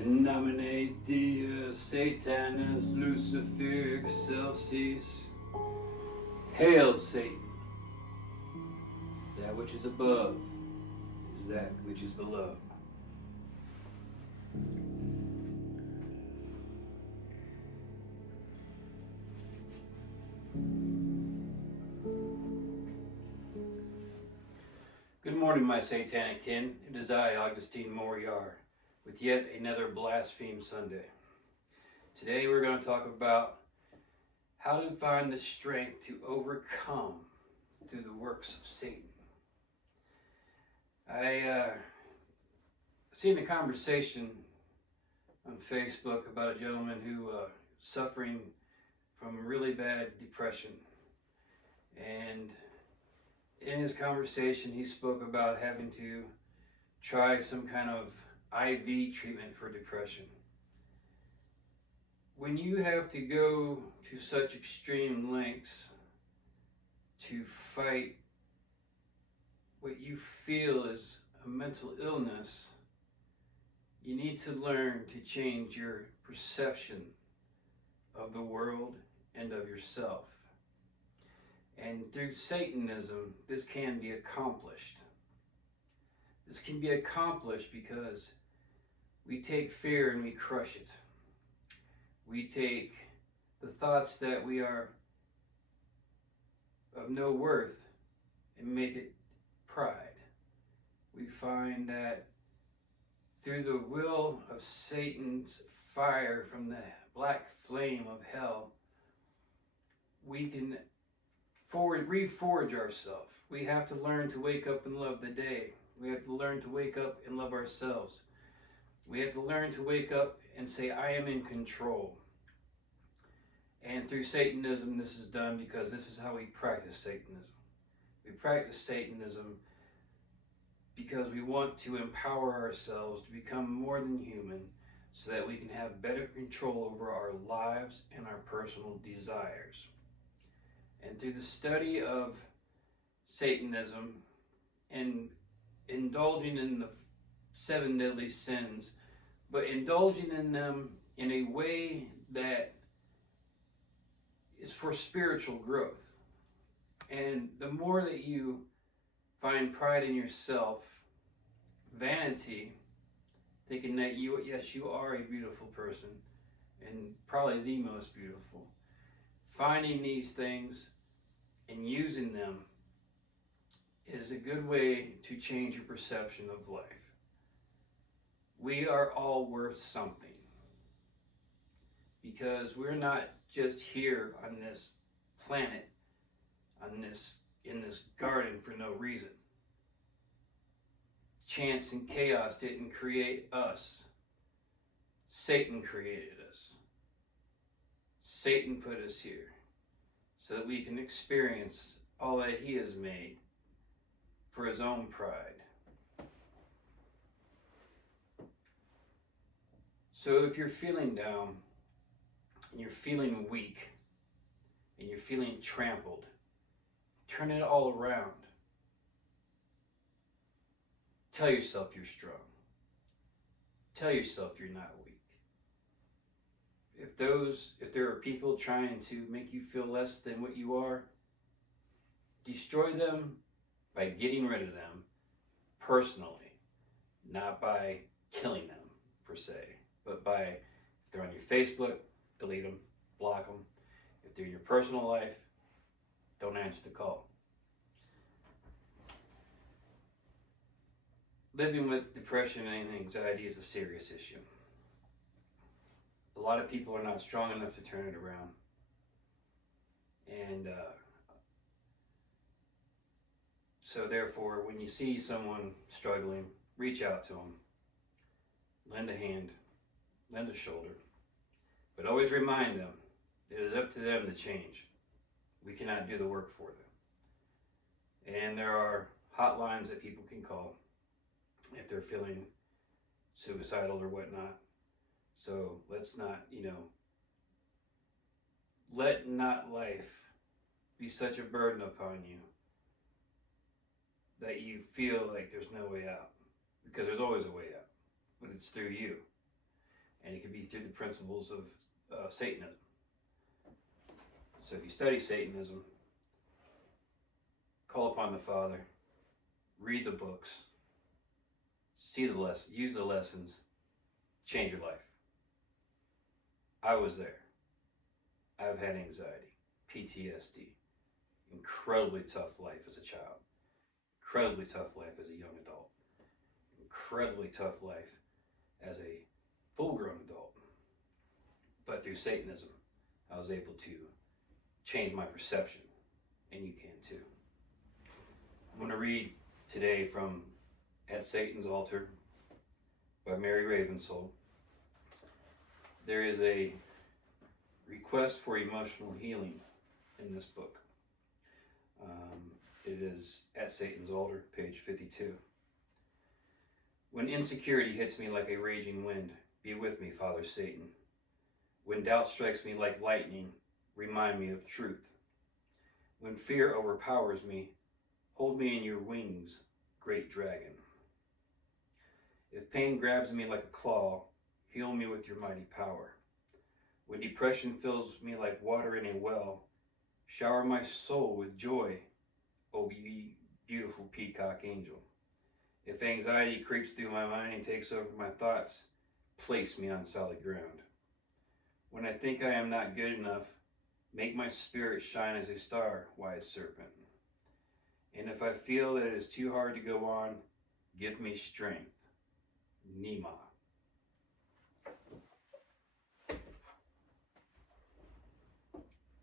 In nomine Deus, Satanus, Lucifer, Excelsis. Hail, Satan! That which is above is that which is below. Good morning, my satanic kin. It is I, Augustine Moriar, with yet another Blaspheme Sunday. Today we're going to talk about how to find the strength to overcome through the works of Satan. I seen a conversation on Facebook about a gentleman who suffering from really bad depression, and in his conversation he spoke about having to try some kind of IV treatment for depression. When you have to go to such extreme lengths to fight what you feel is a mental illness, you need to learn to change your perception of the world and of yourself. And through Satanism, this can be accomplished. This can be accomplished because we take fear and we crush it. We take the thoughts that we are of no worth and make it pride. We find that through the will of Satan's fire from the black flame of hell, we can reforge ourselves. We have to learn to wake up and love the day. We have to learn to wake up and love ourselves. We have to learn to wake up and say, I am in control. And through Satanism, this is done because this is how we practice Satanism. We practice Satanism because we want to empower ourselves to become more than human so that we can have better control over our lives and our personal desires. And through the study of Satanism and indulging in the 7 deadly sins, but indulging in them in a way that is for spiritual growth. And the more that you find pride in yourself, vanity, thinking that you are a beautiful person and probably the most beautiful, finding these things and using them is a good way to change your perception of life. We are all worth something because we're not just here on this planet, in this garden for no reason. Chance and chaos didn't create us. Satan created us. Satan put us here so that we can experience all that he has made for his own pride. So if you're feeling down, and you're feeling weak, and you're feeling trampled, turn it all around. Tell yourself you're strong. Tell yourself you're not weak. If there are people trying to make you feel less than what you are, destroy them by getting rid of them personally, not by killing them per se, but by, if they're on your Facebook, delete them, block them. If they're in your personal life, don't answer the call. Living with depression and anxiety is a serious issue. A lot of people are not strong enough to turn it around. And So therefore, when you see someone struggling, reach out to them, lend a hand, lend a shoulder, but always remind them it is up to them to change. We cannot do the work for them. And there are hotlines that people can call if they're feeling suicidal or whatnot. So let's not, let not life be such a burden upon you that you feel like there's no way out. Because there's always a way out, but it's through you. And it can be through the principles of Satanism. So if you study Satanism, call upon the Father, read the books, see the lessons, use the lessons, change your life. I was there. I've had anxiety, PTSD, incredibly tough life as a child, incredibly tough life as a young adult, incredibly tough life as a full-grown adult. But through Satanism, I was able to change my perception, and you can too. I'm going to read today from At Satan's Altar by Mary Ravensoul. There is a request for emotional healing in this book. It is At Satan's Altar, page 52. When insecurity hits me like a raging wind, be with me, Father Satan. When doubt strikes me like lightning, remind me of truth. When fear overpowers me, hold me in your wings, great dragon. If pain grabs me like a claw, heal me with your mighty power. When depression fills me like water in a well, shower my soul with joy, O ye beautiful peacock angel. If anxiety creeps through my mind and takes over my thoughts, place me on solid ground. When I think I am not good enough, make my spirit shine as a star, wise serpent. And if I feel that it is too hard to go on, give me strength, Nima.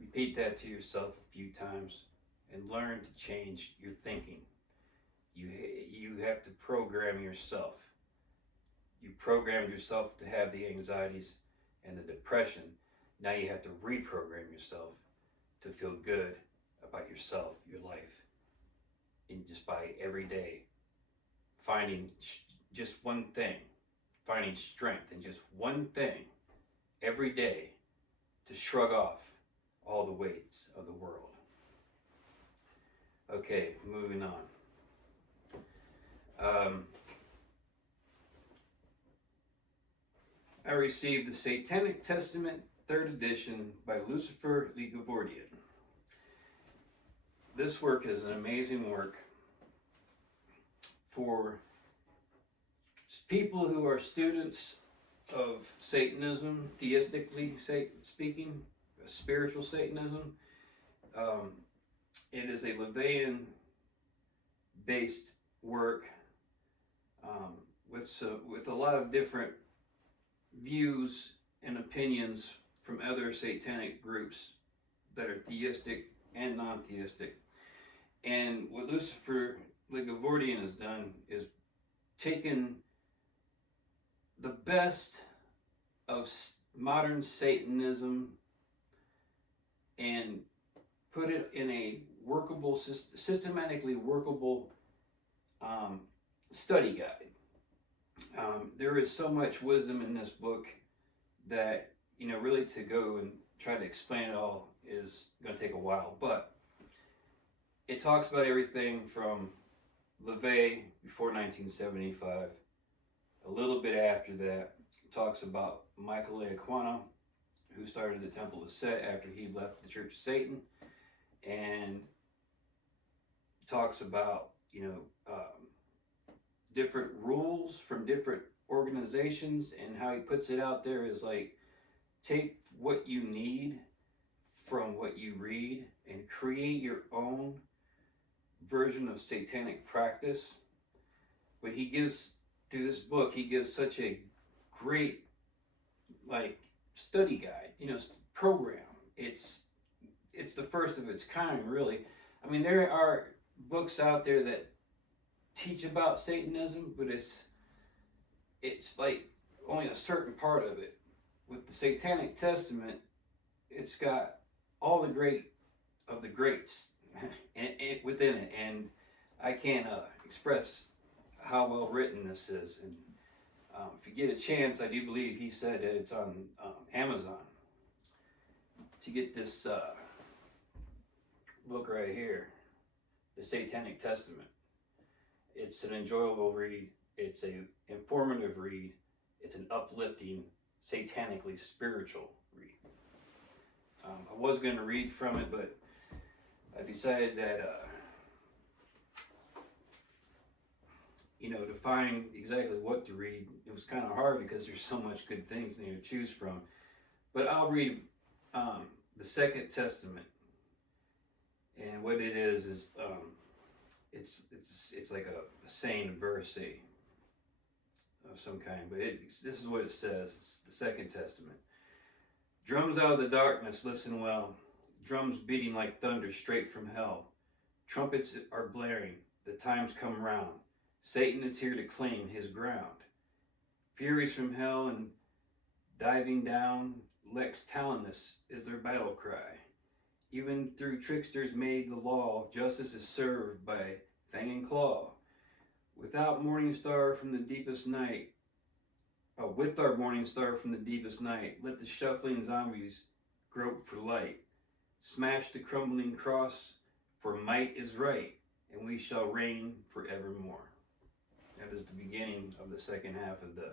Repeat that to yourself a few times and learn to change your thinking. You have to program yourself. You programmed yourself to have the anxieties and the depression. Now you have to reprogram yourself to feel good about yourself, your life, and just by every day finding just one thing, finding strength in just one thing every day to shrug off all the weights of the world. Okay, moving on. I received the Satanic Testament, 3rd edition by Lucifer Ligavordian. This work is an amazing work for people who are students of Satanism, theistically speaking, spiritual Satanism. It is a LaVeyan-based work with a lot of different views and opinions from other satanic groups that are theistic and non-theistic. And what Lucifer Ligavordian has done is taken the best of modern Satanism and put it in a workable, systematically workable study guide. There is so much wisdom in this book that, really to go and try to explain it all is going to take a while. But it talks about everything from LaVey before 1975. A little bit after that, it talks about Michael Aquino, who started the Temple of Set after he left the Church of Satan, and talks about, different rules from different organizations, and how he puts it out there is like, take what you need from what you read and create your own version of satanic practice. But he gives, through this book, he gives such a great study guide, program. It's the first of its kind, really. I mean, there are books out there that teach about Satanism, but it's like only a certain part of it. With the Satanic Testament, it's got all the great of the greats within it, and I can't express how well written this is. And if you get a chance, I do believe he said that it's on Amazon. To get this book right here, the Satanic Testament, it's an enjoyable read. It's a informative read. It's an uplifting, satanically spiritual read. I was going to read from it, but I decided that to find exactly what to read, it was kind of hard because there's so much good things to choose from. But I'll read the Second Testament, and what it is it's like a saying verse of some kind. But this is what it says. It's the Second Testament. Drums out of the darkness, listen well. Drums beating like thunder straight from hell. Trumpets are blaring. The time's come round. Satan is here to claim his ground. Furies from hell and diving down, Lex Talionis is their battle cry. Even through tricksters made the law, justice is served by fang and claw. Without morning star from the deepest night, with our morning star from the deepest night, let the shuffling zombies grope for light. Smash the crumbling cross, for might is right, and we shall reign forevermore. That is the beginning of the second half of the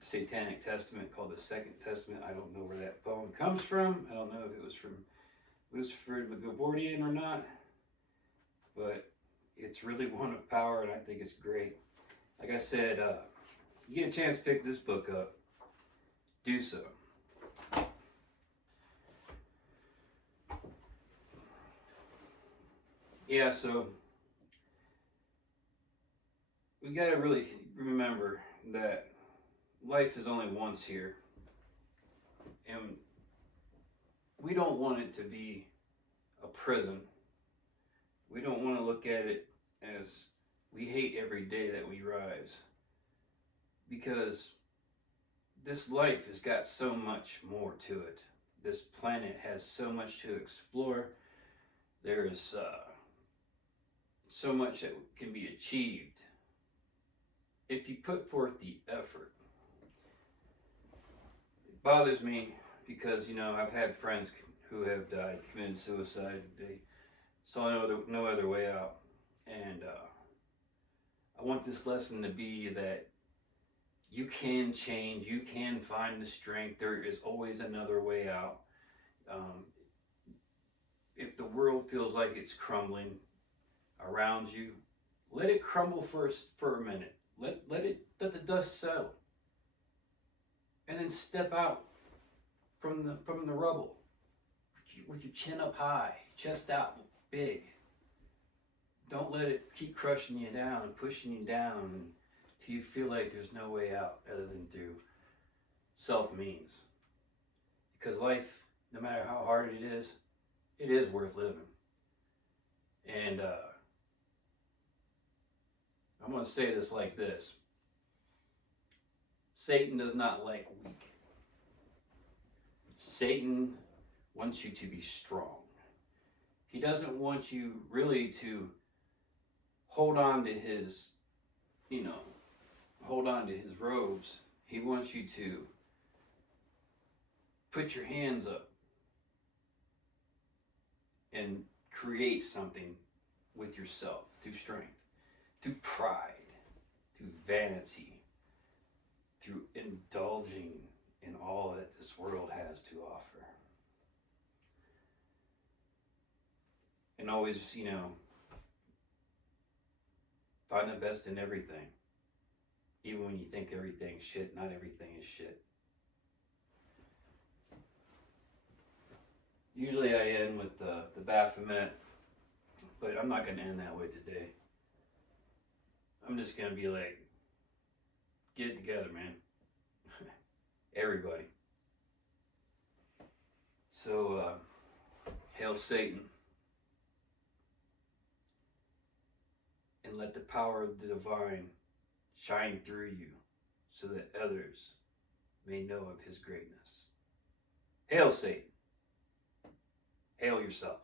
Satanic Testament, called the Second Testament. I don't know where that poem comes from. I don't know if it was from Lucifer the Gavordian or not, but it's really one of power, and I think it's great. Like I said, you get a chance to pick this book up, do so. Yeah, so we got to really remember that life is only once here, and we don't want it to be a prison. We don't want to look at it as we hate every day that we rise, because this life has got so much more to it. This planet has so much to explore. There's so much that can be achieved if you put forth the effort. It bothers me because I've had friends who have died, committed suicide. They saw no other way out, and I want this lesson to be that you can change, you can find the strength. There is always another way out. If the world feels like it's crumbling around you, let it crumble first for a minute. Let the dust settle, and then step out from the rubble with your chin up high, chest out big. Don't let it keep crushing you down and pushing you down till you feel like there's no way out other than through self means. Because life, no matter how hard it is worth living. And I'm going to say this like this. Satan does not like weak. Satan wants you to be strong. He doesn't want you really to hold on to his robes. He wants you to put your hands up and create something with yourself through strength, through pride, through vanity, through indulging in all that this world has to offer. And always, find the best in everything. Even when you think everything's shit, not everything is shit. Usually I end with the Baphomet, but I'm not going to end that way today. I'm just going to be like, get it together, man. Everybody. So, hail Satan. and let the power of the divine shine through you so that others may know of his greatness. Hail Satan. Hail yourself.